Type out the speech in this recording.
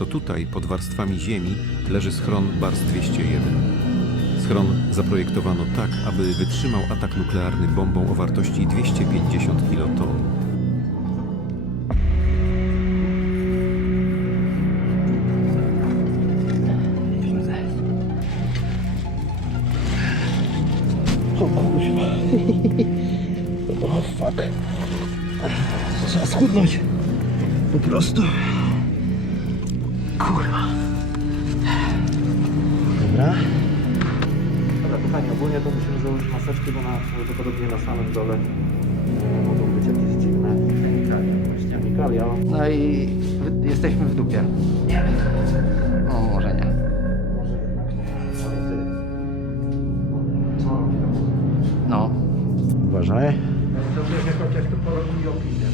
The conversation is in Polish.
To tutaj, pod warstwami ziemi, leży schron Bars 201. Schron zaprojektowano tak, aby wytrzymał atak nuklearny bombą o wartości 250 kiloton. O kurwa. O fuck. Trzeba schudnąć. Po prostu. Kurwa. Dobra. Dobra, pytanie. Ogólnie to musimy założyć maseczki, bo na, prawdopodobnie na samym dole e, mogą być jakieś dziwne chemikalia. Właśnie chemikalia. No i jesteśmy w dupie. Nie wiem. No może nie. Może jednak nie. Ale ty. Co robi No. Uważaj. To wiesz, jak chociaż tu porobił opinię.